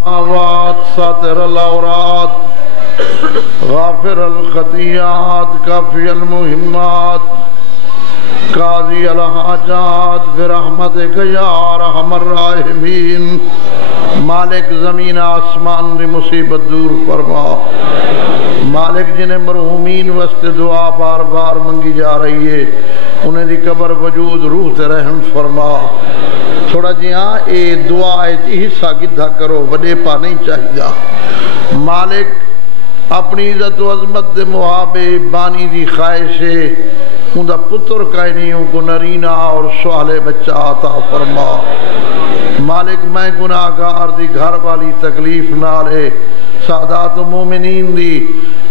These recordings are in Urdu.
السماوات ساتر العورات غافر الخطیات کافی المہمات قاضی الحاجات برحمتک یا ارحم الراحمین مالک زمین آسمان دی مصیبت دور فرما مالک جنہیں مرحومین وسط دعا بار بار منگی جا رہی ہے انہیں دی قبر وجود روح تے رحم فرما تھوڑا جی ہاں اے دعا حصہ گدھا کرو وڈے پا نہیں چاہیے مالک اپنی عزت و عظمت دے محابے بانی دی خواہش ہے اندہ پتر کائنیوں کو نرینہ اور سوالے بچہ عطا فرما مالک میں گناہگار دی گھر والی تکلیف نالے سادات و مومنین دی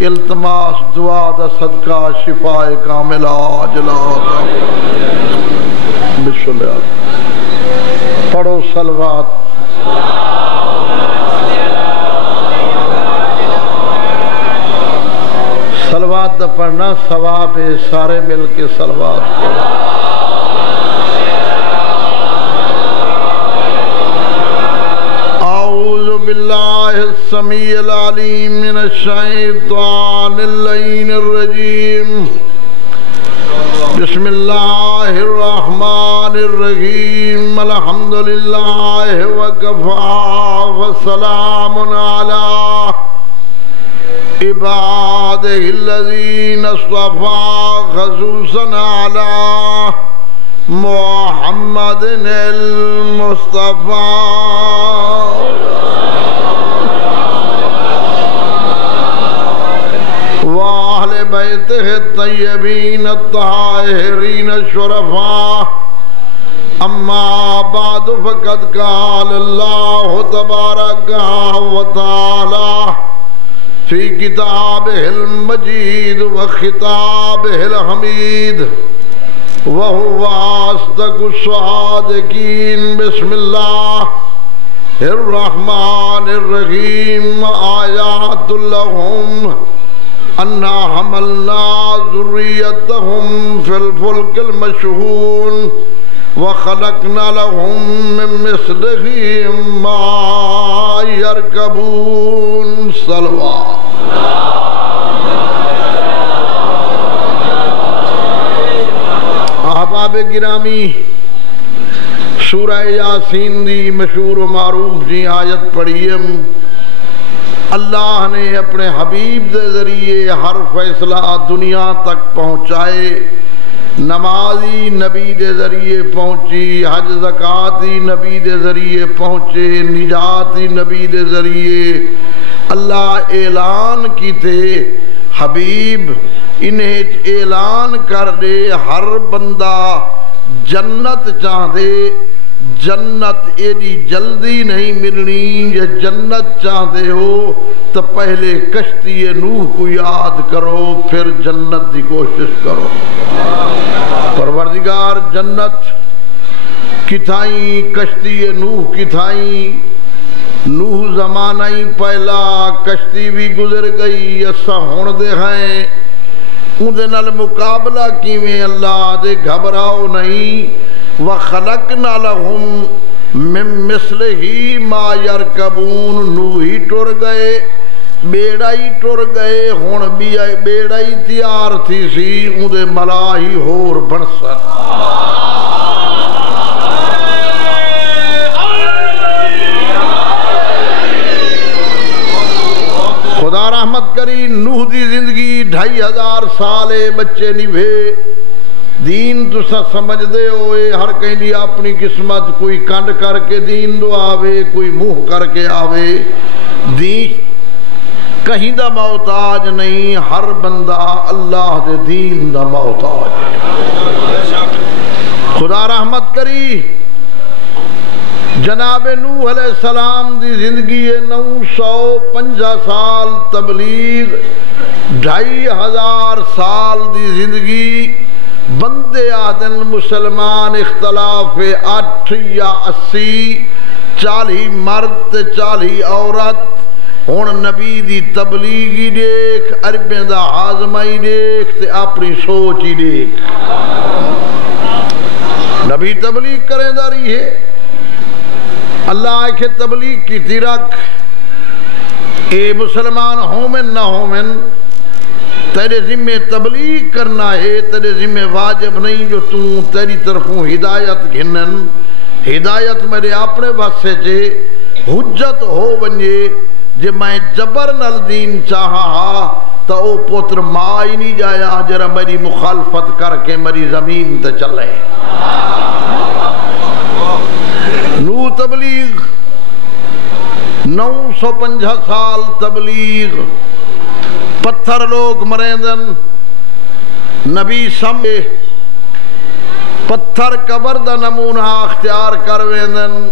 التماس دعا دا صدقہ شفاء کاملہ عاجلہ بسم اللہ پڑھو صلوات صلوات دا پڑھنا ثواب ہے سارے مل کے صلوات اعوذ باللہ السمیع العلیم من الشیطان اللعین الرجیم بسم اللہ الرحمن الرحیم الحمدللہ وکفا وسلام علی عباده الذين اصطفى خصوصا على محمد المصطفى وأهل بيته الطيبين الطاهرين الشرفاء أما بعد فقد قال الله تبارك وتعالى في كتابه المجيد وخطابه الحميد وهو أصدق الصادقين بسم الله الرحمن الرحيم آيات لهم أنا حملنا ذريتهم في الفلك المشحون وخلقنا لهم من مثله ما يركبون صلوات احباب گرامی سورہ یاسین دی مشہور و معروف جی آیت پڑھیم اللہ نے اپنے حبیب دے ذریعے ہر فیصلہ دنیا تک پہنچائے نمازی نبی دے ذریعے پہنچی حج زکاتی نبی دے ذریعے پہنچے نجاتی نبی دے ذریعے اللہ اعلان کیتے حبیب انہیں اعلان کر دے ہر بندہ جنت چاہ دے جنت ایڈی جلدی نہیں ملنی یہ جنت چاہتے ہو تو پہلے کشتی نوح کو یاد کرو پھر جنت دی کوشش کرو پروردگار جنت کتھائیں کشتی نوح کتھائیں نوح زمانہ ہی پہلا کشتی بھی گزر گئی اسا ہون دے ہیں اندے نال مقابلہ کیویں اللہ دے گھبراؤ نہیں وَخَلَقْنَا لَهُمْ مِن مِثْلِهِ مَا يَرْكَبُونَ نوحی ٹر گئے بیڑائی ٹر گئے ہون بیڑائی تیار تھی سی اندے ملاہی ہور بنسن خدا رحمت کری نوح دی زندگی 2500 سالے بچے نبھے دین تو سا سمجھ دے ہوئے ہر کہیں دی اپنی قسمت کوئی کنڈ کر کے دین دو آوے کوئی منہ کر کے آوے دین کہیں دا محتاج نہیں ہر بندہ اللہ دے دین دا محتاج خدا رحمت کری جناب نوح علیہ السلام دی زندگی 950 سال تبلیغ 2500 سال دی زندگی بندے آدن مسلمان اختلاف 8 یا 80 40 مرد 40 عورت ہون نبی دی تبلیغی دیکھ عربیں دا حازمائی دیکھ تے اپنی سوچ ہی دیکھ نبی تبلیغ کریں داری ہے اللہ کے تبلیغ کی تھی رکھ اے مسلمان ہومن نہ ہومن تیرے ذمہ تبلیغ کرنا ہے، تیرے ذمہ واجب نہیں جو تیری طرفوں ہدایت گھنن، ہدایت میرے اپنے واسے جے حجت ہو ونجے جے میں جبر نال دین چاہا تو او پتر ماں ہی نہیں جایا جرا میری مخالفت کر کے میری زمین تے چلے۔ نو تبلیغ 950 سال تبلیغ، پتھر لوگ مریندن، نبی سمجھے پتھر قبر دا نمونہ اختیار کرویندن،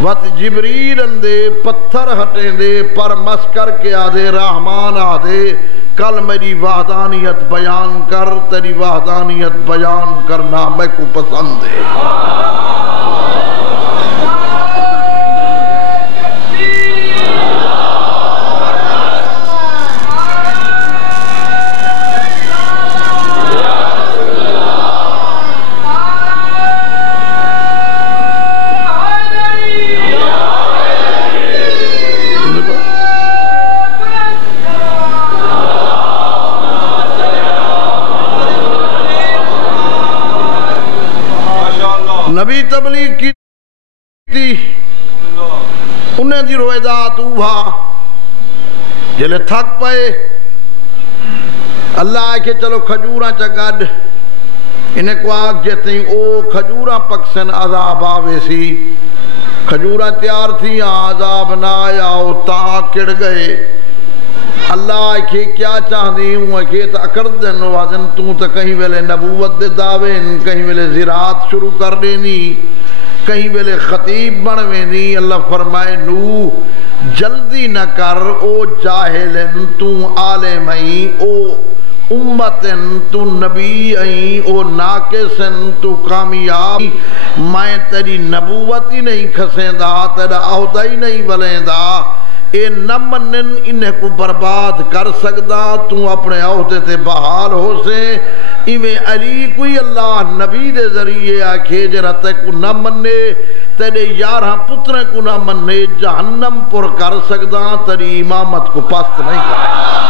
وقت جبریل اندے پتھر ہٹیں دے پر مس کر کے آدھے رحمان آدھے کل میری وحدانیت بیان کر، تیری وحدانیت بیان کرنا میں کو پسند ہے۔ نبی تبلیغ کی تھی انہیں دی رویدات اوہا جلے تھک پائے، اللہ آئے کہ چلو کھجوراں چگڑ، انہیں کو آگ جیتے ہیں او کھجوراں پکسن عذاب آوے سی، کھجوراں تیار تھی عذاب نہ آیا او تاں کڑ گئے۔ اللہ کہ کیا چاہ دی ہوں کہ تاکر دن وازن تو کہیں ویلے نبوت دے دعوین، کہیں ویلے زراعت شروع کر دینی، کہیں ویلے خطیب بنوینی۔ اللہ فرمائے نو جلدی نہ کر، او جاہلن تو عالم ہیں، او امتن تو نبی ہیں، او ناقصن تو کامیاب، میں تیری نبوت ہی نہیں کھسیں دا، تیرا عہدہ ہی نہیں بلیں دا، اے نہ منن انہیں کو برباد کر سکدا، تو اپنے عہدے تے بحال ہو سے۔ ایویں علی کوئی اللہ نبی دے ذریعے آکھے جرا تے کو نہ مننے، تیرے 11 پتریں کو نہ مننے، جہنم پر کر سکدا، تیری امامت کو پست نہیں کرے۔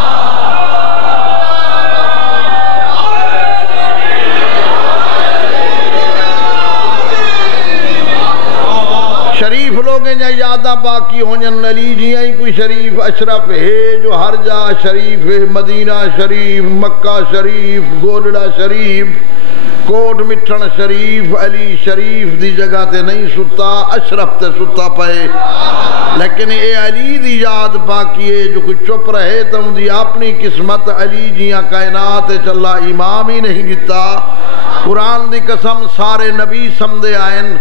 شریف لوگ ہیں یادہ باقی ہونجن، علی جی ہیں کوئی شریف اشرف ہے جو ہر جا شریف ہے، مدینہ شریف، مکہ شریف، گولڑا شریف، کوٹ مٹھن شریف، علی شریف دی جگہ تے نہیں ستا، اشرف تے ستا پائے، لیکن اے علی دی یاد باقی ہے جو کوئی چپ رہے تو ان دی اپنی قسمت علی جیاں کائنات چلا امام ہی نہیں دیتا۔ قرآن دی قسم سارے نبی سمدے آئین،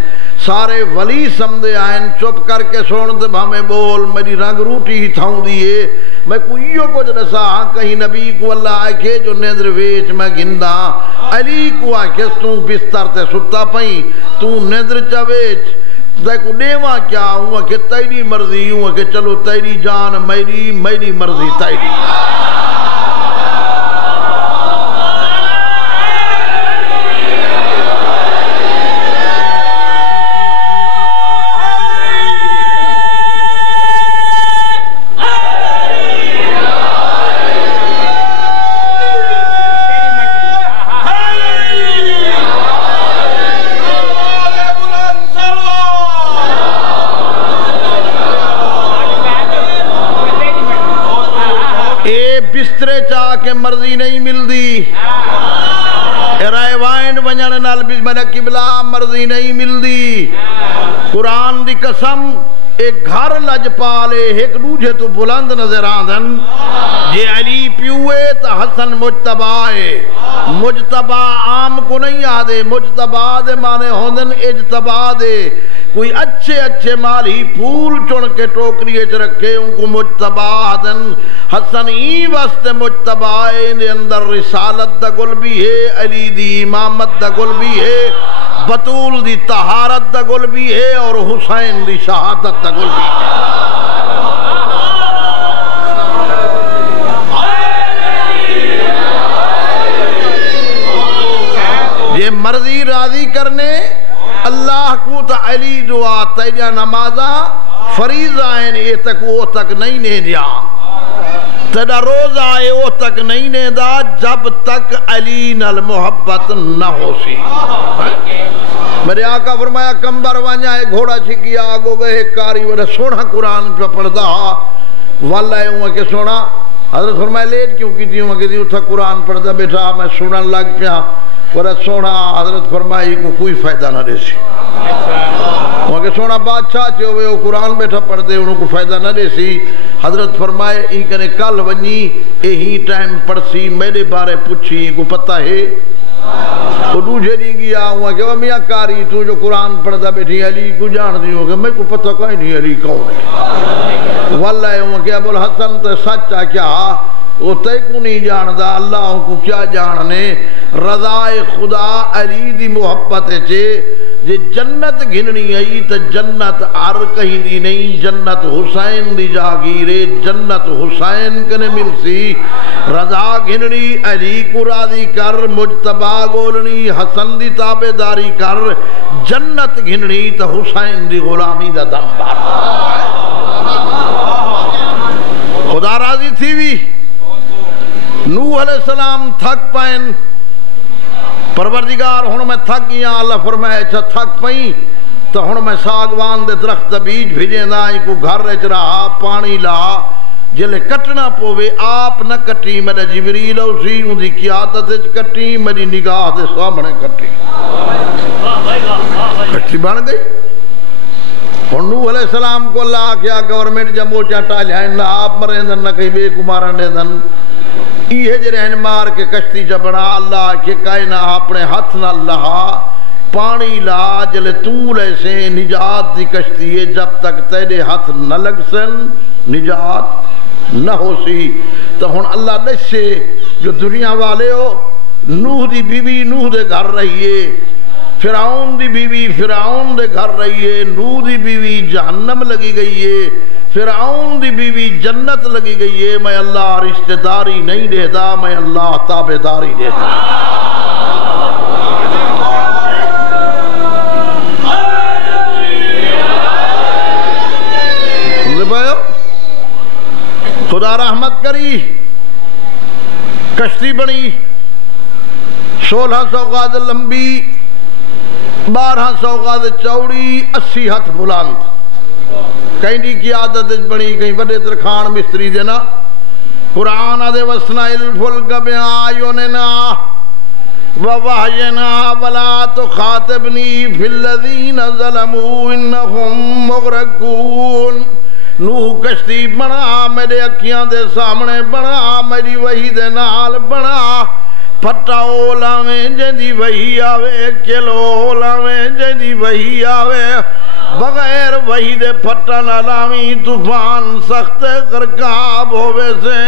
سارے ولی سمدے آئین، چپ کر کے سوند بھامے بول میری رنگ روٹی ہی تھاؤں دیئے، میں کوئیوں کو جلسا ہاں کہیں نبی کو اللہ آکھے جو نیندر ویچ میں گندہ، علی کو آکھے تو بستر تے ستا پائیں، تو نیندر چا ویچ، دیکھو دیواں کیا ہوں کہ تیری مرضی ہوں کہ چلو تیری جان میری، میری مرضی تیری۔ بسترے چاہ کے مرضی نہیں ملدی، رائے وائنڈ بنجان نال میرا قبلہ مرضی نہیں ملدی۔ قرآن دی قسم ایک گھر لج پالے ایک دوجہ تو بلند نظر آندن، جے علی پیوئے تا حسن مجتبہ ہے، مجتبہ عام کو نہیں آدھے، مجتبہ دے مانے ہوندن اجتبہ دے، کوئی اچھے اچھے مالی پھول چن کے ٹوکریے چ رکھے ان کو مجتبہ آدن۔ حسن ای واسطے مجتبہ ہے، اندے اندر رسالت دا گل بھی ہے، علی دی امامت دا گل بھی ہے، بطول دی طہارت دا گل بھی ہے، اور حسین دی شہادت دا گل بھی ہے۔ یہ مرضی راضی کرنے اللہ کو تا علی دعا تیجا نمازہ فریضہ ہیں یہ تک وہ تک نہیں نے دیا تیرا روزہ ہے وہ تک نہیں نے دا جب تک علی نال محبت نہ ہو سی میرے آقا فرمایا کمبر وانیا ہے گھوڑا چھکیا آگو گئے کاری وڑا سونا قرآن پہ پڑھدا واللہ ہے ہوں کہ سونا حضرت فرمایا لیٹ کیوں کی دیوں کہ دیوں تھا قرآن پڑھدا بیٹھا میں سنن لگ پیا وڑا سونا حضرت فرمایا کو کوئی فائدہ نہ دے سی وہاں کہ سونا بادشاہ چھے ہوئے وہ قرآن بیٹھا پڑھ دے انہوں کو فائدہ نہ دے سی حضرت فرمائے ای کنے کل ونی یہی ٹائم پڑھ سی میرے بارے پوچھی کو پتہ ہے وہ دوجھے نہیں گیا ہوا کہ وہ میاں کاری تو جو قرآن پڑھتا بیٹھی علی کو جان دیوں کہ میں کو پتہ کوئی نہیں علی کون ہے واللہ ہوا کہ ابو الحسن تے سچا کیا وہ تے کو نہیں جاندہ اللہ کو کیا جاننے رضا خدا علی دی محبت چھے جے جنت گھننی آئی تو جنت آر کہیں دی نہیں جنت حسین دی جاگیرے جنت حسین کنے مل سی رضا گھننی علی کو راضی کر مجتبہ گولنی حسن دی تابداری کر جنت گھننی تو حسین دی غلامی دا دم بار خدا راضی تھی بھی نوح علیہ السلام تھک پائن پروردگار ہن میں تھک گیا اللہ فرمائے اچھا تھک پئی تو ہن میں ساگوان دے درخت بیج بھیجیں دا کو گھر رچ رہا پانی لا جلے کٹنا پوے آپ نہ کٹی میرا جبریل اسی ان دی قیادت کٹی میری نگاہ دے سامنے کٹی کٹی بن گئی ہن نوح علیہ السلام کو اللہ کیا گورنمنٹ جمو چاٹا لائن نہ آپ مریں دن نہ کہیں بے کمارن دے دن یہ جو رہنمار کے کشتی جبنا اللہ کے کائنہ اپنے ہاتھ نہ لہا پانی لا جلے طول ایسے نجات دی کشتی ہے جب تک تیرے ہاتھ نہ لگ سن نجات نہ ہو سی تو ہن اللہ دشے جو دنیا والے ہو نوح دی بی بی نوح دے گھر رہیے فرعون دی بی بی فرعون دے گھر رہیے نوح دی بی بی جہنم لگی گئی ہے فرعون دی بیوی جنت لگی گئی ہے میں اللہ رشتہ داری نہیں دیتا میں اللہ تابداری دیتا خدا رحمت کری کشتی بنی 1600 گز لمبی 1200 گز چوڑی 80 ہاتھ بلند کہیں دی کی عادت بنی کہیں بڑے درخان مستری دینا قرآن آدھے وسنا الفلک بیایوننا ووحینا ولا تخاطبنی فی الذین ظلموا انہم مغرقون نوح کشتی بنا میرے اکھیاں دے سامنے بنا میری وحی دے نال بنا پھٹا اولاویں جیندی وحی آوے کلو اولاویں جیندی وحی آوے بغیر وحی دے پھٹا نالامی طوفان سخت غرقاب ہوئے سے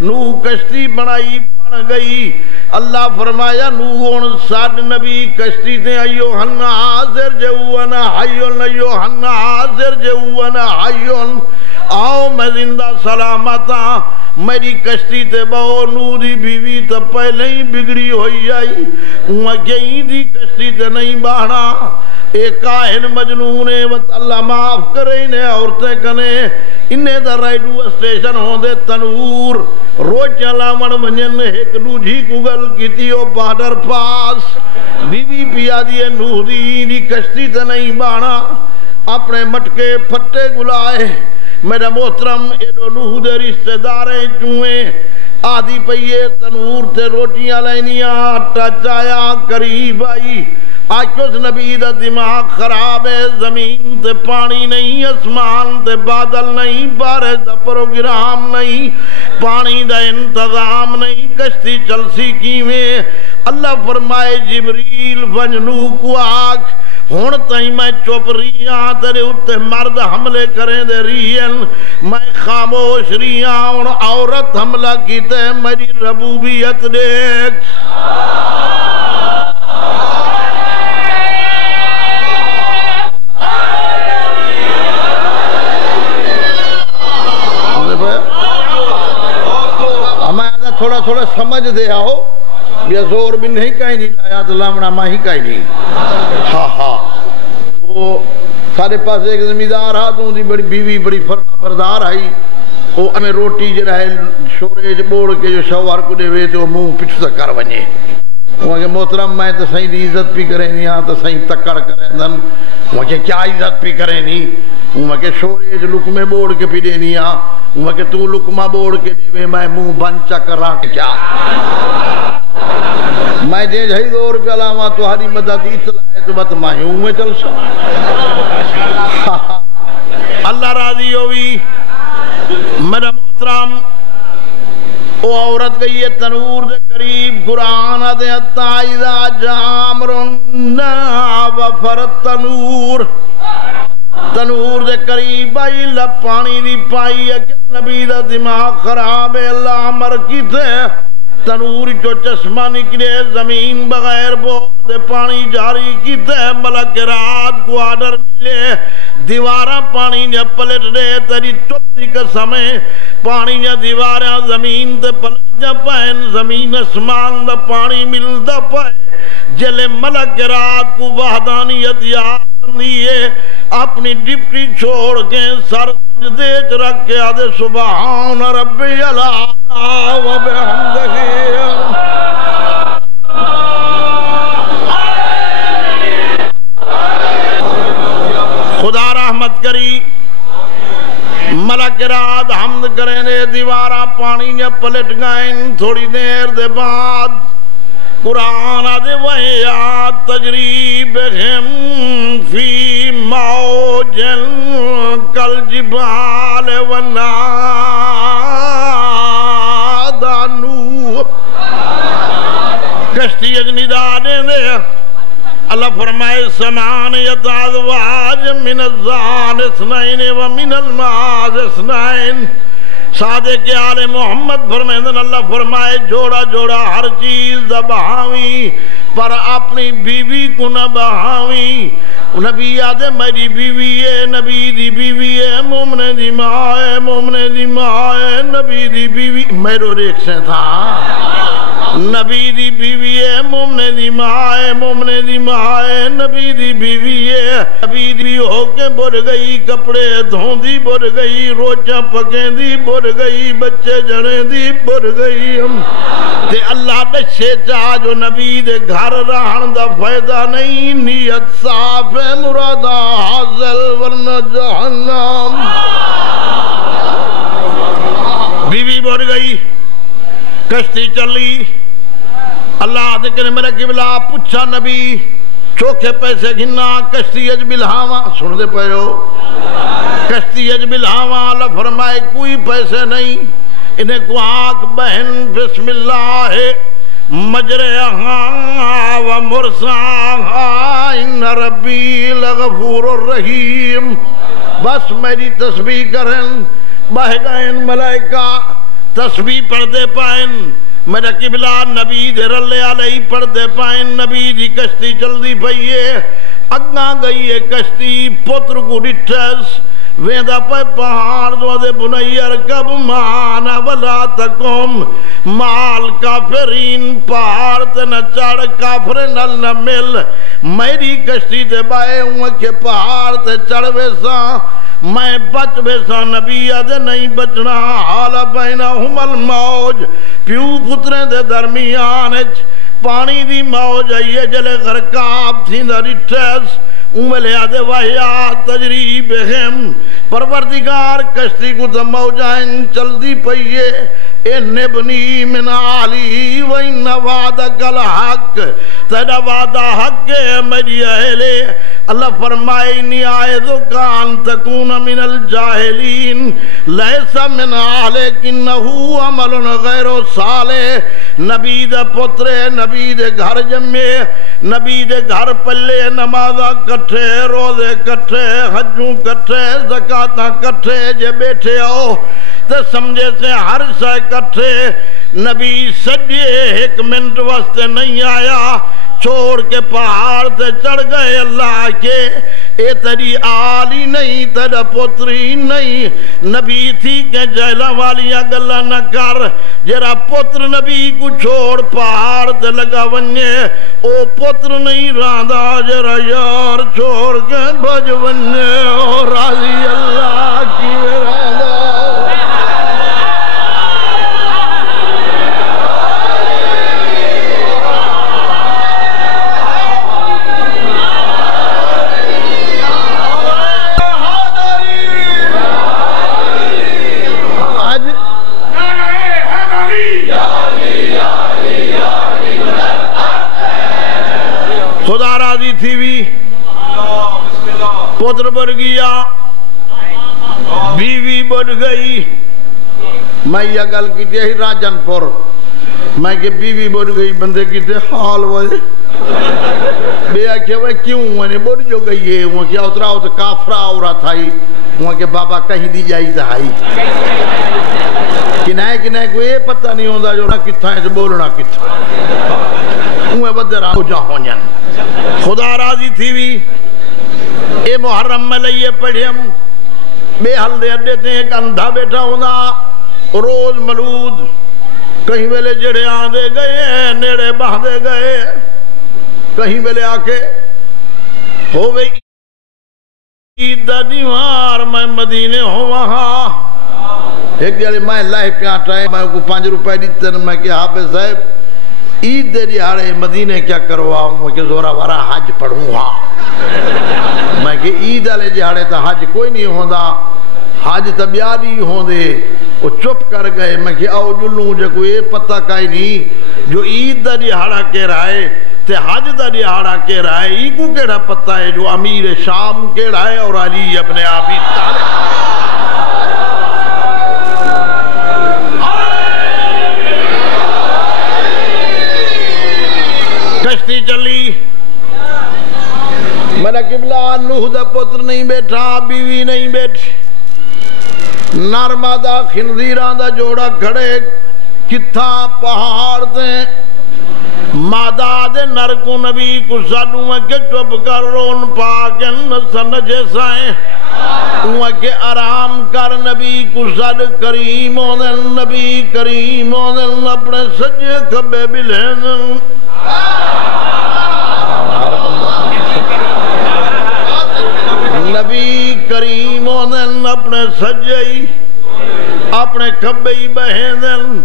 نوح کشتی بنائی بن گئی اللہ فرمایا نوح ساڈ نبی کشتی دے ایوہن حاضر جوہن حیون ایوہن حاضر جوہن حیون آؤ میں زندہ سلامتا میری کشتی تے بہو نوری بیوی تا پہلے ہی بگڑی ہوئی آئی وہاں کہیں دی کشتی تے نہیں باہنا ایک کاہن مجنون ہے اللہ معاف کرے انہیں عورتیں کنے انہیں دا ریڈو اسٹیشن ہوں دے تنور روز چلا من منجن ایک دوجھی گوگل کی تیو بارڈر پاس بیوی پیا دیئے نوری دی کشتی تے نہیں باہنا اپنے مٹکے پھٹے گلائے میرا محترم ایڈو نوح دے رشتہ داریں چوئیں آدھی پئیے تنور تے روٹیاں لینیاں آٹا چایا قریب آئی آج کس نبی دا دماغ خراب ہے زمین تے پانی نہیں اسمان تے بادل نہیں بارش دا پروگرام نہیں پانی دا انتظام نہیں کشتی چلسی کیویں اللہ فرمائے جبریل ونجنو کو آگ ہون تہیں میں چوپ ریاں تیرے اتے مرد حملے کریں دے ریئن میں خاموش ریاں ہون عورت حملہ کیتے میری ربوبیت دیکھ ہمیں تھوڑا تھوڑا سمجھ دے آؤ بیا زور بھی نہیں کہیں نہیں لایا تو لامنا ماں ہی کہیں نہیں ہاں ہاں وہ سارے پاس ایک زمیندار ہا تو دی بڑی بیوی بڑی فرما بردار آئی وہ ہمیں روٹی جڑا ہے شورے بوڑ کے جو شوہر کو دے وے تو منہ پچھو تک کر ونجے وہ کہ محترم میں تو صحیح دی عزت پی کریں نہیں ہاں تو صحیح تکڑ کریں دن وہ کہ کیا عزت پی کریں نہیں وہ کہ شورے جو لکمے بوڑ کے پی دے نہیں ہاں وہ کہ تو لکمہ بوڑ کے دے وے میں منہ بن چکر رہا کہ کیا میں جے جہی 2 روپیہ لاما تو ہری مدد اطلاع ہے تو بات میں ہوں میں چل سا اللہ راضی ہوئی میرا محترم وہ عورت گئی ہے تنور دے قریب قرآن دے حتی اذا جامرن وفرت تنور دے قریب آئی لب پانی دی پائی ہے کہ نبی دا دماغ خراب ہے اللہ عمر کی تھے تنور جو چشمہ نکلے زمین بغیر بور دے پانی جاری کی تے ملک رات کو آڈر ملے دیوارہ پانی نے پلٹ دے تیری ٹوپی کا سمے پانی نے دیوارہ زمین تے پلٹ جا پائن زمین اسمان دا پانی مل دا پائے جلے ملک رات کو وحدانیت یاد لیے اپنی ڈپٹی چھوڑ کے سر سجدے چ رکھ کے آدھے سبحان ربی العالی و بحمدہ خدا رحمت کری ملک رات حمد کریں دے دیوارہ پانی نے پلٹ گئیں تھوڑی دیر دے بعد قرآن دے وحیات تجریب ہم فی موجن کل جبال و نادا نوح کشتی اجنیدہ دیں دے اللہ فرمائے سمانیت ازواج من الزان اثنین و من الماز اثنین صادق آل محمد فرمائے اللہ فرمائے جوڑا جوڑا ہر چیز دا بہاوی پر اپنی بیوی کو نہ بہاوی نبی آدھے میری بیوی ہے نبی دی بیوی ہے مومن دی ماں ہے مومن دی ماں ہے نبی دی بیوی میرو ریک سے تھا نبی دی بیوی ہے مومن دی ماں ہے مومن دی ماں ہے نبی دی بیوی ہے نبی دی ہو کے بڑھ گئی کپڑے دھون دی بڑھ گئی روچہ پکیں دی بڑھ گئی بچے جڑیں دی بڑھ گئی تے اللہ دشے چاہ جو نبی دے گھر رہن دا فائدہ نہیں نیت صاف ہے مرادہ حاصل ورنہ جہنم بیوی بڑھ گئی کشتی چلی اللہ دیکھنے میرا قبلہ پوچھا نبی چوکھے پیسے گھننا کشتی اج بلہاواں سن دے پہو کشتی اج بلہاواں اللہ فرمائے کوئی پیسے نہیں انہیں کو آنکھ بہن بسم اللہ مجرہاں و مرساہاں ان ربی لغفور الرحیم بس میری تسبیح کرن بہ گئن ملائکہ تسبیح پڑھ دے پائن میرا قبلہ نبی دے رلے علیہ پڑھ دے پائن نبی دی کشتی چل دی پئیے اگنا گئی ہے کشتی پتر کو ڈٹھس ویندہ پہ پہاڑ دو دے بنیر کب مانا ولا تکم مال کافرین پہاڑ تے نہ چڑھ کافر نل نہ مل میری کشتی دے بائے ہوں کہ پہاڑ تے چڑھ ویسا میں بچ ویسا نبی آدھے نہیں بچنا حالا بینہم الموج پیو پتریں دے درمیان پانی دی موج آئیے جلے غرقاب تھی دا ریٹھس املے آدھے وحیات تجریب ہم پروردگار کشتی کو دا موجائن چل دی پئیے ان ابنی من آلی و ان وعدک الحق تیرا وعدہ حق ہے میری اہلے اللہ فرمائے انی آئذک ان تکون من الجاہلین لیسا من آلک انہو عمل غیر صالح نبی دے پترے نبی دے گھر جمعے نبی دے گھر پلے نمازہ کٹھے روزے کٹھے حجوں کٹھے زکاتہ کٹھے جے بیٹھے ہو تے سمجھے سے ہر شے کٹھے نبی سجے ایک منٹ واسطے نہیں آیا چھوڑ کے پہاڑ تے چڑھ گئے اللہ کے اے تیری آلی نہیں تیرا پتری نہیں نبی تھی کہ جہلا والیاں گلہ نہ کر جرا پتر نبی کو چھوڑ پہاڑ تے لگا ونجے او پتر نہیں راندہ جرا یار چھوڑ کے بھج ونجے او راضی اللہ کی راندہ خدا راضی تھی بھی پتر بڑھ گیا بیوی بڑھ گئی میں یہ گل کی تھی راجن پور میں کہ بیوی بڑھ گئی بندے کی تھی حال ہوئے بے آکھے وہ کیوں ہوئے بڑھ جو گئی ہے وہ کیا اترا ہو تو کافرہ ہو رہا تھا ہی وہ کہ بابا کہیں دی جائی تھائی کنائے کو یہ پتہ نہیں ہوندہ جو نہ کتھا ہے تو بولنا کتھا انہیں بدر آہو جا ہونین خدا راضی تھی بھی اے محرم میں لئیے پڑھیم بے حل دے اڈے تھے ایک اندھا بیٹھا ہونا روز ملود کہیں ویلے جڑے آندے گئے نیڑے باندے گئے کہیں ویلے آکے ہووے عید دا دیوار میں مدینے ہوں وہاں ایک جڑے میں اللہ پیانٹ آئے میں کو 5 روپے دیتے میں کہ حافظ صاحب عید دے دیہاڑے مدینے کیا کرواؤں میں کہ زورا ورا حج پڑھوں ہاں میں کہ عید والے دیہاڑے تا حج کوئی نہیں ہوندا حج تبیاری ہوندے وہ چپ کر گئے میں کہ آؤ جلوں جو کوئی پتہ کائی نہیں جو عید دا دیہاڑا کے رائے تے حج دا دیہاڑا کے رائے ای کو کیڑا پتہ ہے جو امیر شام کے رائے اور علی ابن ابی طالب کشتی چلی میرا قبلہ نوح دا پتر نہیں بیٹھا بیوی نہیں بیٹھی نرما دا خنزیران دا جوڑا کھڑے کتھا پہاڑ دیں مادہ دے نرکو نبی کو ساڑوں میں کہ چپ کر رون پاکن سنجے سائیں اوہ کہ آرام کر نبی کو ساڑ کریم ہوندن نبی کریم ہوندن اپنے سجے کھبے بلہن نبی کریم ہوندن اپنے سجے اپنے کھبے بہندن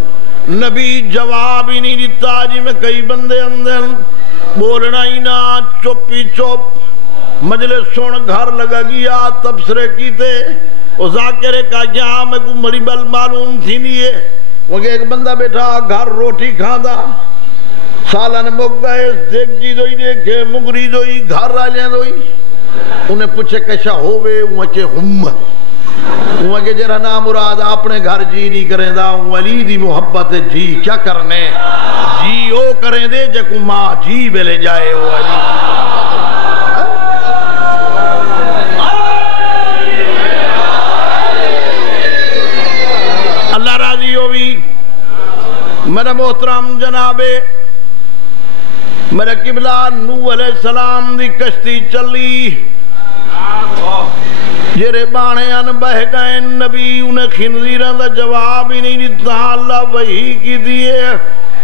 نبی جواب ہی نہیں دیتا جی میں کئی بندے اندر بولنا ہی نہ چپی چپ مجلس سن گھر لگا گیا تبصرے کی تھے وہ ذاکرے کا کیا میں کو مری بل معلوم تھی نہیں ہے وہ کہ ایک بندہ بیٹھا گھر روٹی کھاندہ سالن مک گئے دیکھ جی دوئی دیکھے مگری دوئی گھر رالیں دوئی انہیں پوچھے کیسا ہوئے وہاں چے ہم وہاں کے جرہ نام مراد اپنے گھر جی نہیں کریں دا ولی دی محبت جی کیا کرنے جی او کریں دے جکو ماں جی بلے جائے وہ علی اللہ راضی ہوئی میرا محترم جنابے میرا قبلہ نوح علیہ السلام دی کشتی چلی جرے بانے ان بہ گئے نبی انہیں خنزیران دا جواب ہی نہیں دیتا اللہ وہی کی دیئے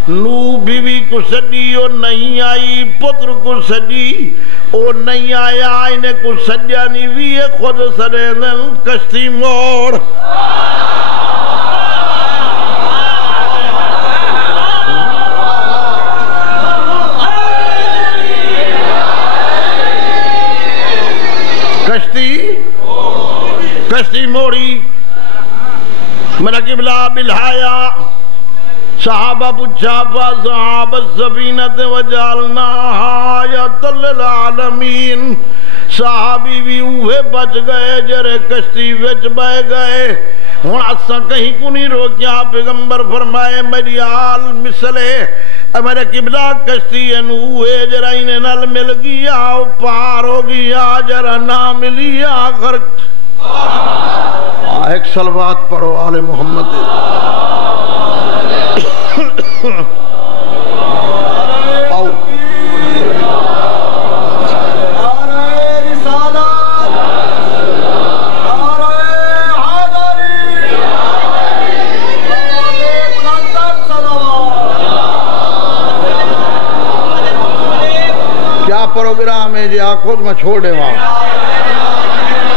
نوح بیوی کو سڈی اور نہیں آئی پتر کو سڈی اور نہیں آیا انہیں کو سڈیا نہیں بھی خود سڑے دن کشتی موڑ کشتی موڑی میرا قبلہ بلہایا صحابہ پچھا فاصحاب السفینۃ وجعلناہا آیۃ للعالمین صحابی بھی اوہے بچ گئے جرے کشتی وچ بہ گئے ہون اساں کہیں کو نہیں روکیا پیغمبر فرمائے میری آل مثلے میرے قبلہ کشتی انوہے جرہ انہیں نل مل گیا پار ہو گیا جرہ نہ ملی آخر ایک صلوات پڑھو آل محمد میں چھوڑ دے وہاں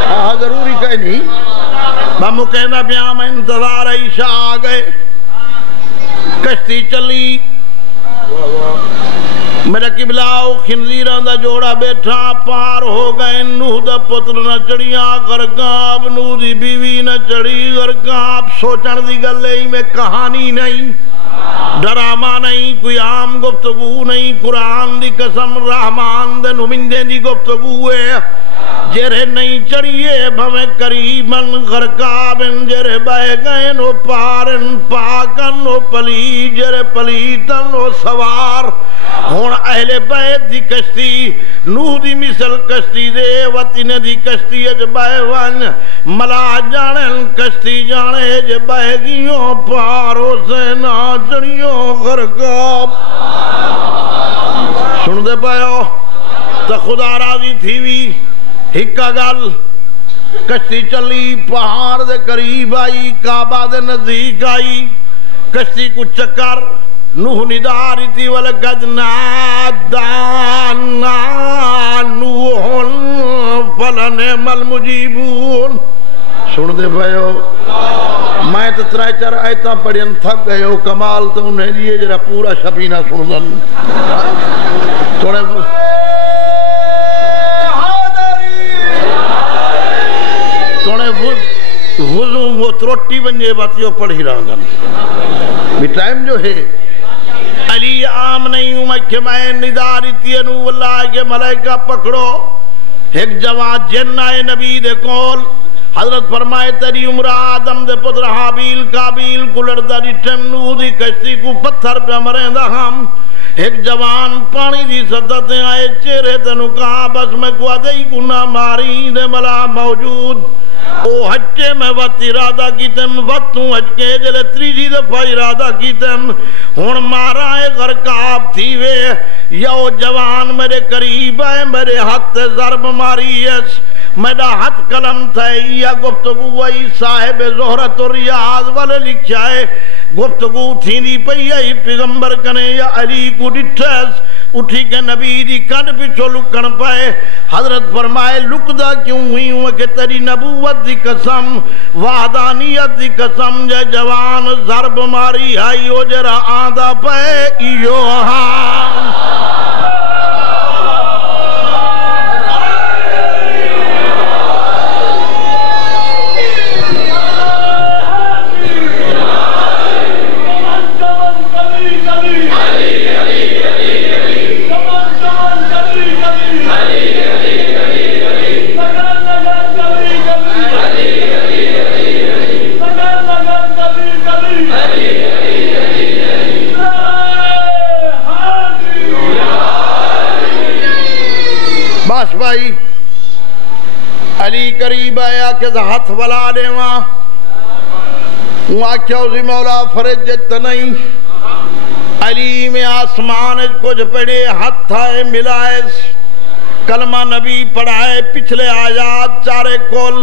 ہاں ضروری کہیں نہیں بامو کہنا بیاں میں انتظار عیشہ آ گئے کشتی چلی میرا قبلہ خنزیران دا جوڑا بیٹھا پار ہو گئے نوح دا پتر نہ چڑیاں غرقاب نوح دی بیوی نہ چڑی غرقاب سوچن دی گلے میں کہانی نہیں ڈرامہ نہیں کوئی عام گفتگو نہیں قرآن دی قسم رحمان دے نمندے دی گفتگو ہے جرے نہیں چڑیے بھویں قریباً غرقابن جرے بے گئے نو پارن پاکن نو پلی جرے پلیتن نو سوار ہون اہل بیت دی کشتی نوح دی مثل کشتی دے وطن دی کشتی اج بے ون ملا جانن کشتی جانے جے بے گیوں پارو سے نا چڑیوں غرقاب سن دے پائیو تا خدا راضی تھی وی ہکا گل کشتی چلی پہاڑ دے قریب آئی کعبہ دے نزدیک آئی کشتی کو چکر نوح نداری تھی وَلَقَدْ نَادَانَا نُوحٌ فَلَنِعْمَ الْمُجِيبُونَ سن دے بھائیو میں تو ترائے چار آیتاں پڑھیں تھک گئے ہو کمال تو انہیں لیے جرا پورا شبینہ سن دن توڑے وضو وہ تروٹی بنجے باتیوں پڑھی رہا گا بھی ٹائم جو ہے علی عام نہیں ہوں کہ میں نداری تینو اللہ کے ملائکہ پکڑو ایک جوان جن آئے نبی دے کول حضرت فرمائے تری عمر آدم دے پتر حابیل قابیل کلر داری ٹھنو دی کشتی کو پتھر پہ مرین دا ہم ایک جوان پانی دی صدتیں آئے چہرے تنو کہا بس میں کو دئی گناہ ماری دے ملا موجود او ہچے میں وقت ارادہ کیتم وقتوں ہچکے جلے تریجی دفعہ ارادہ کیتم ہون مارائے غرقاب تھی وے یو جوان میرے قریب ہے میرے ہاتھ ضرب ماری ہے میرا ہاتھ قلم تھا یا گفتگو وہی صاحب زہرت و ریاض والے لکھائے گفتگو تھی دی پئی ہے پیغمبر کنے یا علی کو ڈٹھس اٹھی کے نبی دی کن پیچھو لکن پائے حضرت فرمائے لکدہ کیوں ہوئی ہوں کہ تیری نبوت دی قسم وعدانیت دی قسم جے جوان ضرب ماری آئی ہو جرا آندہ پائے ایو ہاں بھائی علی قریب آیا کہ ہاتھ ولا دے وہاں کیا اسی مولا فرج جت نہیں علی میں آسمان کچھ پڑے ہاتھ آئے ملائز کلمہ نبی پڑھائے پچھلے آیات چارے کل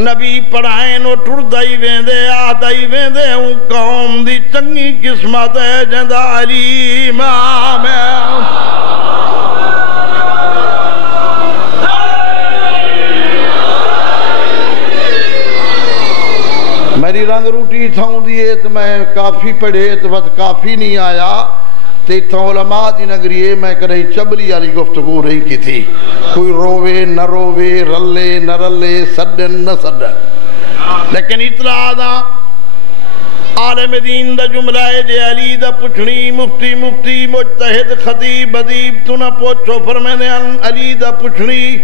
نبی پڑھائیں نو ٹر دائی ویندے آدائی ویندے ہوں قوم دی چنگی قسمت ہے جندہ علی امام ہے میری رنگ روٹی تھاؤں دیئے تو میں کافی پڑھے تو بس کافی نہیں آیا تے تھاؤں علماء دی نگریے میں کریں چبلی علی گفتگو رہی کی تھی کوئی روے نہ روے رلے نہ رلے سڈن نہ سڈن لیکن اطلاع دا عالم دین دا جملہ ہے جے علی دا پچھنی مفتی مجتہد خطیب ادیب تو نہ پوچھو فرمینے علی دا پچھنی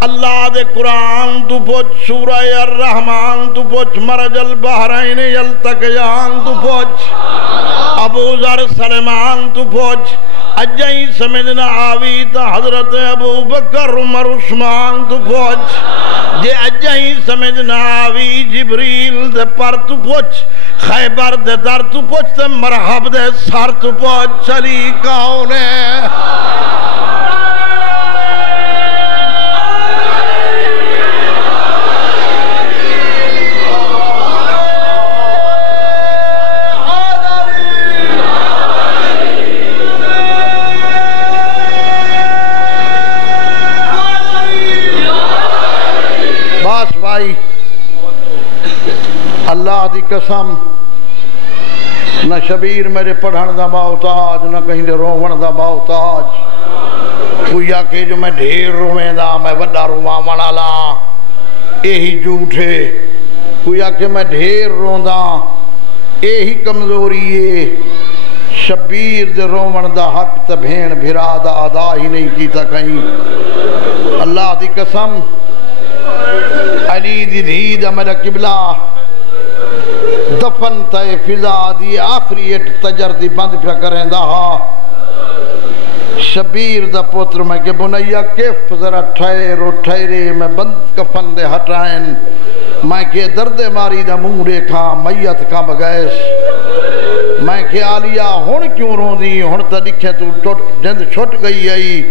اللہ دے قرآن تو پوچھ سورہ الرحمن تو پوچھ مرج البحرین یلتقیان تو پوچھ ابو ذر سلمان تو پوچھ اجائی سمجھنا آوی تا حضرت ابو بکر عمر عثمان تو پوچھ جے اجائی سمجھنا آوی جبریل دے پر تو پوچھ خیبر دے در تو پوچھ تے مرحب دے سر تو پوچھ چلی کون ہے اللہ دی قسم نہ شبیر میرے پڑھن دا محتاج نہ کہیں دے روون دا محتاج کوئی آکے جو میں ڈھیر رویں دا میں وڈا رواں والا یہی جھوٹے کوئی آکے میں ڈھیر روں دا یہی کمزوری ہے شبیر دے رومن دا حق تا بھین بھرا دا ادا ہی نہیں کیتا کہیں اللہ دی قسم علی دی دھی دا میرا قبلہ دفن تے فضا دی آخری تجر دی بند پہ کریں دا شبیر دا پوتر میں کہ بنیا کیف ذرا ٹھہرے میں بند کفن دے ہٹائیں میں کہ درد ماری دا مونڈے کھا میت کا بگیس میں کہ آلیا ہون کیوں رون دی ہون تا دکھے تو جند چھوٹ گئی آئی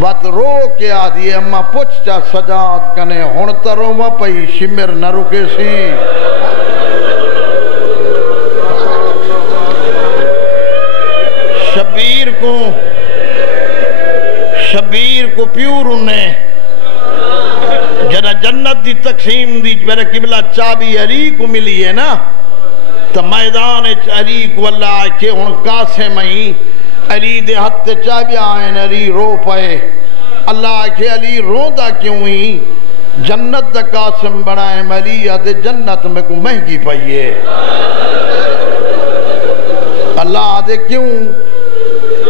بات رو کے آدھی اما پوچھ چا سجاد کنے ہون تا رو ما پئی شمر نہ رکے سی شبیر کو پیور انہیں جنہ جنت دی تقسیم دی میرے قبلہ چابی علی کو ملی ہے نا تو میدان علی کو اللہ کے ان کاسے میں علی دے ہتھ چابی آئین علی رو پائے اللہ کے علی رو دا کیوں ہی جنت دا قاسم بڑھائیں علی دے جنت میں کو مہنگی پائیے اللہ دے کیوں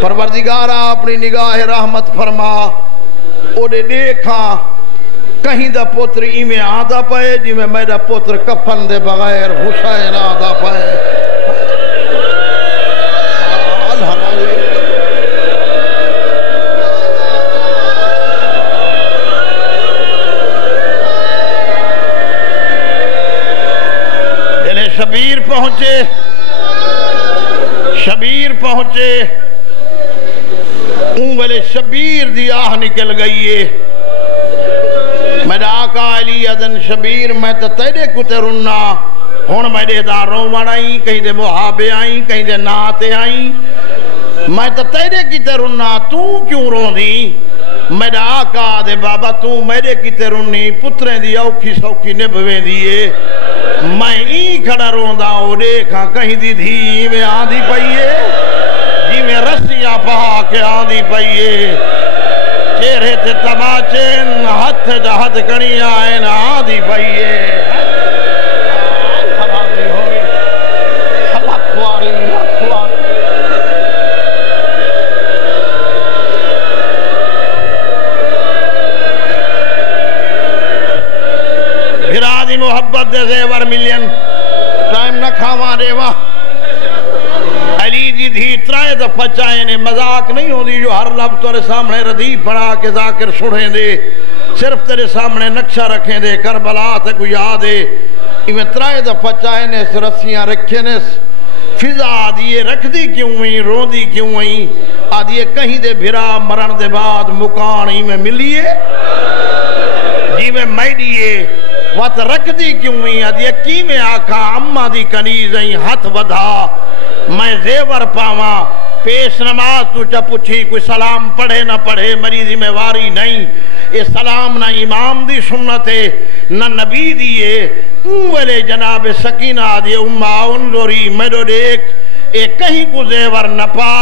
پروردگارہ اپنی نگاہ رحمت فرما اوڑے دیکھا کہیں دا پوتر ایمیں آدھا پائے جی میں میرا پوتر کفن دے بغیر حسین آدھا پائے شبیر پہنچے اون والے شبیر دی آہ نکل گئی ہے میرا آقا علی ادن شبیر میں تا تیرے کتے رننا ہون میرے دا رومن آئیں کہیں دے محابے آئیں کہیں دے ناتے آئیں میں تا تیرے کتے رننا تو کیوں رون دی میرا آقا دے بابا تو میرے کتے رننی پتریں دی اوکھی سوکھی نبویں دیئے میں این کھڑا رون دا او دیکھا کہیں دی دھی میں آندھی پئیے جی میں رسیاں پہا کے آندھی پئیے چہرے تے تماچے ہتھ جہد کنی آئین آندھی پئیے بھرادی محبت دے زیور ملین ٹائم نہ کھاواں دیوا علی دی دھی ترائے دفعہ چاہینے مذاق نہیں ہو دی جو ہر لفظ تورے سامنے ردیف بڑھا کے ذاکر سڑھیں دے صرف تیرے سامنے نقشہ رکھیں دے کربلا تے کوئی آدھے ایویں ترائے دفعہ چاہینے رسیاں رکھینے فضا آدھیے رکھ دی کیوں ہوئی رو دی کیوں ہوئی آدھیے کہیں دے بھرا مرن دے بعد مکان ایویں ملیے جیویں میڈیے وات رکھ دی کیوں ہوئی آدھیے کی میں آکھا اممہ دی کنیز ہیں ہاتھ بدھا میں زیور پاواں پیش نماز تو چا پوچھی کوئی سلام پڑھے نہ پڑھے مریضی میں واری نہیں یہ سلام نہ امام دی سنت ہے نہ نبی دیئے اولے جناب سکینہ دیئے امہ انظری میرو دیکھ اے کہیں کو زیور نہ پا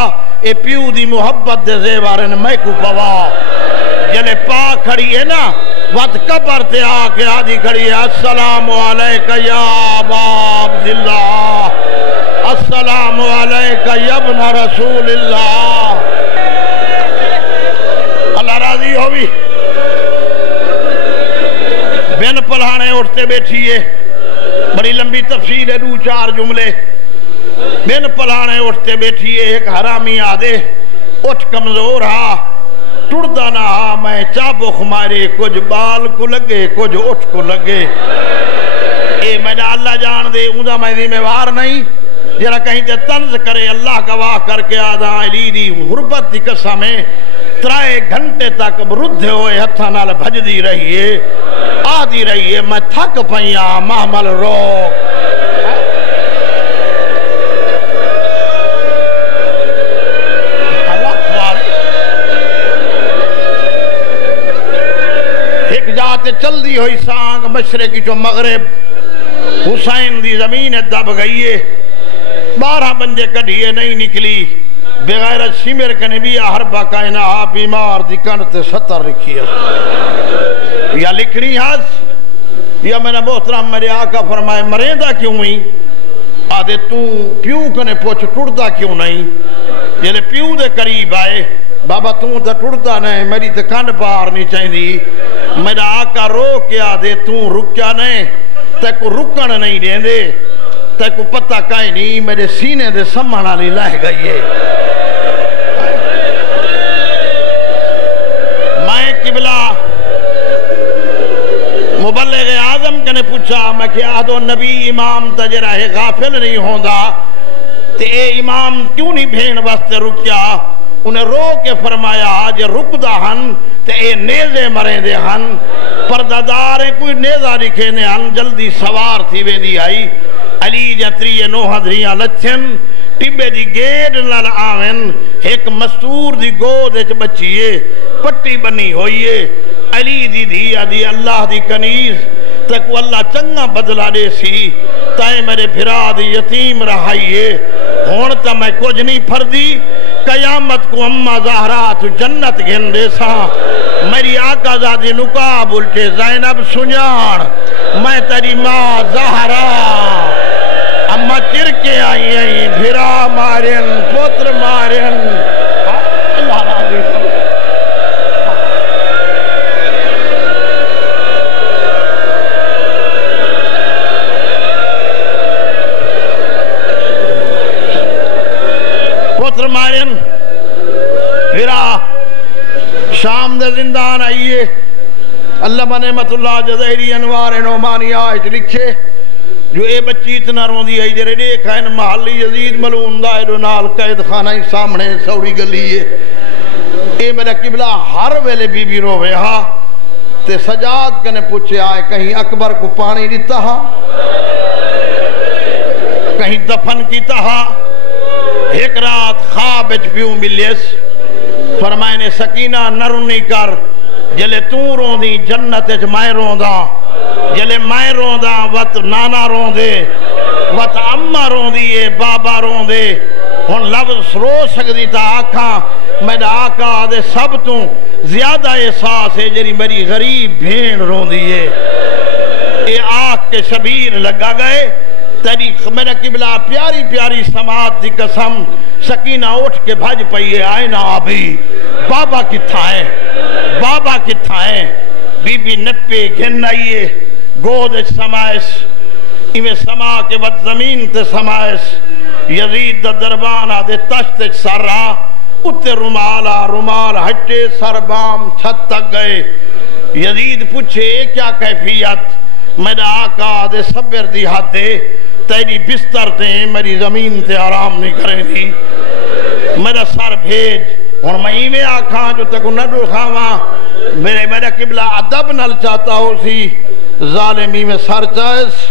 اے پیو دی محبت دے زیورن میں کو پوا جلے پا کھڑی ہے نا وقت قبر تے آکے آدھی کھڑی ہے السلام علیکہ یا ابا عبداللہ السلام علیکہ یا ابن رسول اللہ اللہ راضی ہوئی بین پلہانے اٹھتے بیٹھئے بڑی لمبی تفصیل ہے دو چار جملے بین پلہانے اٹھتے بیٹھئے ایک حرامی آدھے اٹھ کمزور ہا ٹردہ نہ ہا میں چابخ مارے کچھ بال کو لگے کچھ اٹھ کو لگے اے میرا اللہ جان دے اوندا میں ذمہ وار نہیں جرا کہیں تے طنز کرے اللہ گواہ کر کے آدھا علی دی غربت دی قسمیں ترائے گھنٹے تک برد ہوئے ہتھا نال بھج دی رہیے آدھی رہیے میں تھک پہیاں محمل روک ایک جاتے چل دی ہوئی سانگ مشرقی جو مغرب حسین دی زمین دب گئی ہے 12 بندے کڑھیے نہیں نکلی بغیر سمر کنے بھی ہر باقائنہ بیمار دی کنتے 70 رکھی ہے یا لکھنی ہاتھ یا میرا محترم میرے آقا فرمائے مریندہ کیوں ہی آدھے تو پیو کنے پوچھ ٹوڑتا کیوں نہیں جلے پیو دے قریب آئے بابا تو ٹوڑتا نہیں میری تے کھنڈ پار نہیں چاہی دی میرا آقا رو کے آدھے تو رکیا نہیں تے کو رکن نہیں دیں دے تے کو پتہ کہیں نہیں میرے سینے دے سمانا لی لہ گئی ہے میں قبلہ مبلغ اعظم کنے پوچھا میں کہ آدھو نبی امام تجرہ غافل نہیں ہوندہ تے اے امام کیوں نہیں بھین واسطے رکیا انہیں رو کے فرمایا آج رک دا ہن تے اے نیزے مریں دے ہن پرداداریں کوئی نیزہ رکھے نے ہن جلدی سوار تھی ویندی آئی علی جتری نوہ دریاں لچھن ٹبے دی گیڑ لال آوین ایک مستور دی گود اچ بچیے پٹی بنی ہوئیے علی دی دیا دی اللہ دی کنیز تک وہ اللہ چنگا بدلا دے سی تائیں میرے بھرا دی یتیم رہائیے ہونتا میں کچھ نہیں پھردی قیامت کو اممہ زہرات جنت گھن دے سا میری آقا زادی نقاب الٹے زینب سنیان میں تیری ماں زہرا اممہ چرکے آئی ہیں بھرا مارن پتر مارن اللہ راضی پتر مارن بھرا شام دے زندان آئیے اللہ نعمت اللہ جزائری انوار نعمانی آئیت لکھے جو اے بچی اتنا رون دی آئی جرے دیکھا ان محلی یزید ملون دائر نال قید خانہ ہی سامنے سوڑی گلی ہے اے میرا قبلہ ہر ویلے بی بی روے ہاں تے سجاد کنے پوچھے آئے کہیں اکبر کو پانی دیتا ہاں کہیں دفن کیتا ہاں ایک رات خواب اچ پیوں ملیس فرمائے نے سکینہ نرونی کر جلے تو رون دی جنت اچ مائے رون دا جلے مائے رون دا وط نانا رون دے وط اممہ رون دیئے بابا رون دے ہن لفظ رو سکتی تا آکھاں میرا آقا دے سب تو زیادہ احساس ہے جری میری غریب بھین رون دیئے اے آنکھ کے شبیر لگا گئے تیری میرا قبلہ پیاری پیاری سماعت دی قسم سکینہ اٹھ کے بھج پئیے آئینہ آبی بابا کتھا ہے بابا کتھا ہے بی بی نپے گھن آئیے گود سمائش ایویں سما کے بعد زمین تے سمائش یزید دا دربان آدھے تشت سر رہا اتے رومال ہٹے سر بام چھت تک گئے یزید پوچھے کیا کیفیت میرا آقا آدھے صبر دی حد دے تیری بستر دیں میری زمین تے آرام نہیں کریں دی میرا سر بھیج اور میں ایویں آکھاں جو تک نڈو خواہاں میرا قبلہ عدب نل چاہتا ہو سی ظالمی میں سر چائس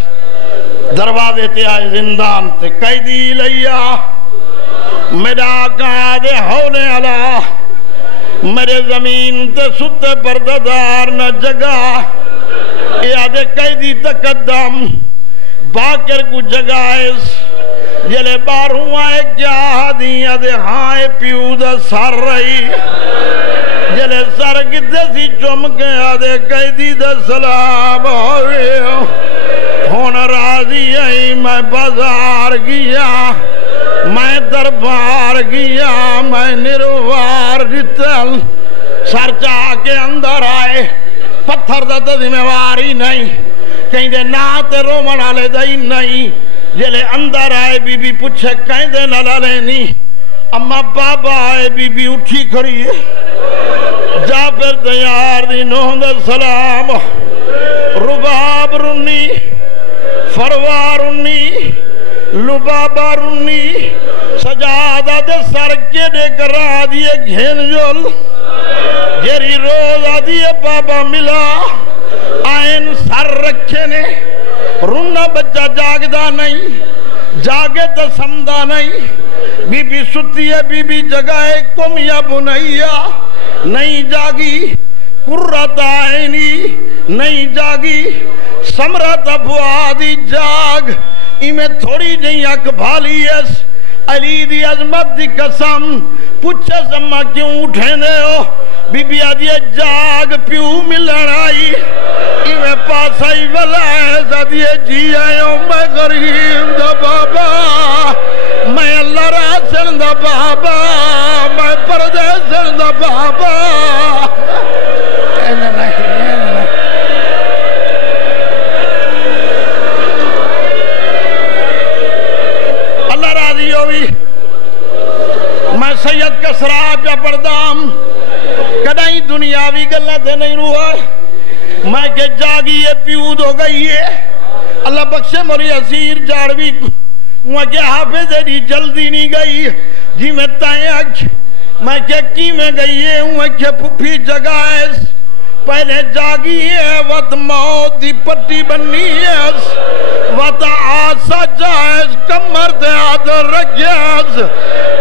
دروازے تے آئے زندان تے قیدی لیا میرا آقا آدھے حولے علا میرے زمین تے ستے پرددار نہ جگہ اے آدھے قیدی تقدم باکر کو جگائز جلے باروں آئے کیا دیا دے ہائے پیو دا سر رہی جلے سر کتے سی چمکے آدھے قیدی دا سلام ہوئے ہون راضی آئی میں بازار گیا میں دربار گیا میں نروار جتل سر چاہ کے اندر آئے پتھر دا ذمہواری نہیں کہیں دے ناتے رومن آلے دائی نہیں جلے اندر آئے بی بی پوچھے کہیں دے نہ لینی اما بابا آئے بی بی اٹھی کھڑی ہے جا پھر دیار دی نوہد سلام رباب رنی فروار رنی لبابا رنی سجادہ دے سر کے دے کرا دیے گھن جول جری روزہ دیے بابا ملا آئین سر رکھے نے رنہ بچہ جاگدہ نہیں جاگے تو سمدہ نہیں بی بی ستی ہے بی بی جگائے کم یا بنائیا نہیں جاگی قررت آئینی نہیں جاگی سمرت فؤادی جاگ میں تھوڑی جی اک بھالیس علی دی عظمت دی قسم پوچھے سما کیوں اٹھیں دے ہو بی بی آدھیے جاگ پیو ملن آئی میں پاسائی ولائے زدیے جی آئیوں میں غریب دا بابا میں اللہ راسن دا بابا میں پردیسن دا بابا اللہ راضی ہوئی میں سید کسرا پہ پردام کدائیں دنیاوی گلہ دے نہیں روح میں کہ جاگی یہ پیود ہو گئی ہے اللہ بخشے موری عزیر جاڑوی میں کہ حافظ دی جلدی نہیں گئی جی میں تائیں اکھ میں کہ کی میں گئی ہے میں کہ پھپھی جگائز پہلے جاگی ہے وقت موت دی پٹی بنی ہے وقت آسا جائز کمر دے آدھر رکھیز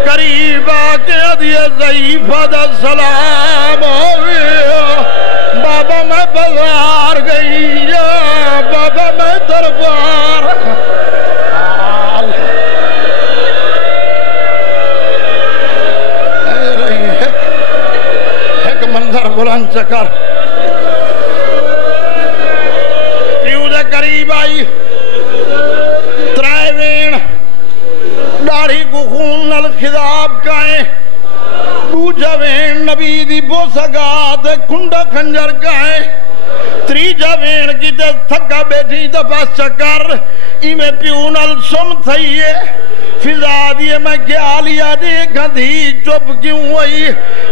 قریب آکے ادھیے ضعیفہ دا سلام ہوئی بابا میں بازار گئی بابا میں دربار ایک منظر بلند چکر پیو دے قریب آئی ترائے وین داڑھی کو خون نل خضاب کائیں دوجہ وین نبی دی بوسگات کھنڈا کھنجر کائیں تریجہ وین کی تے تھکا بیٹھی دپاس چکر میں پیونل سم تھئیے فضا دیئے میں کیا لیا دیکھا تھی چپ کیوں ہوئی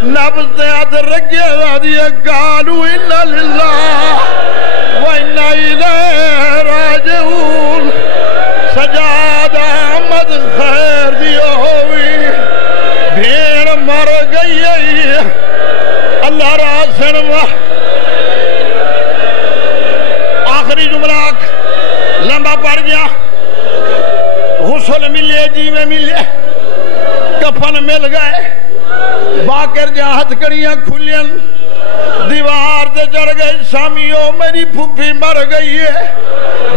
نبض دیات رکھے دیئے قالو انا للہ و انا الیہ راجعون سجاد احمد خیر دیو ہوئی بھیڑ مر گئی اللہ راسن آخری جملہ لمبا پڑ گیا غسل ملے جی میں ملے کفن مل گئے باکر جہاں ہتھ کریاں کھلین دیوار تے چڑھ گئے شامیوں میری پھوپھی مر گئی ہے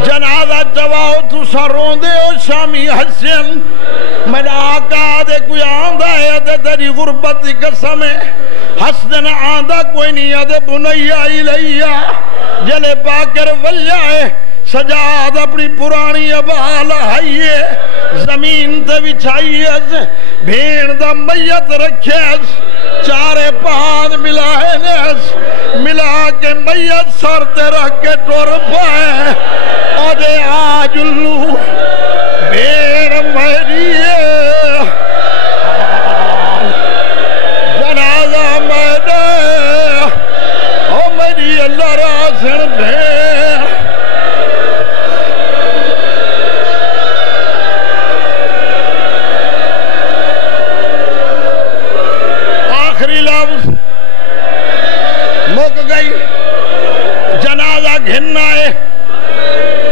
جنازہ چواؤ تو سروں دے او شامی حسین میرا آقا دے کوئی آندہ ہے دے تیری غربت دی قسم ہے حسن آندہ کوئی نہیں ہے دے بنیا الیہ جلے باکر ولیہ ہے سجاد اپنی پرانی ابال آئیے زمین تے بچھائیے بھیڑ دا میت رکھے چارے پان ملائے نیس ملا کے میت سر تے رکھ کے ٹور پائے اودے آج اللہ بھیڑ میری جنازہ میرے او میری اللہ راسن بھیڑ گھنائے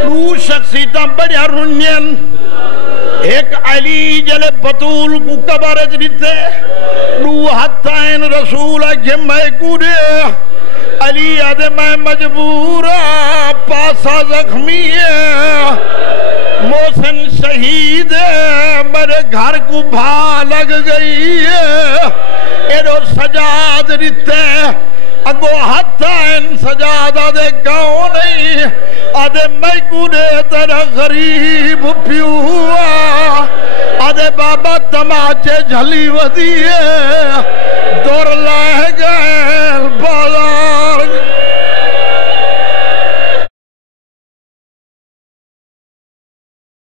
دو شخصیتاں بڑیا رنین ایک علی جلے بطول کو کبرج دیتے دو حتائن رسول گھمائے کودے علی آدھے میں مجبورا پاسا زخمی ہے محسن شہید ہے میرے گھر کو بھا لگ گئی ہے ایڈو سجاد دیتے اگو حتائن سجادہ دے کاؤں نہیں آدھے میں کودے تیرا غریب پیوا آدھے بابا تماچے جھلی ودیے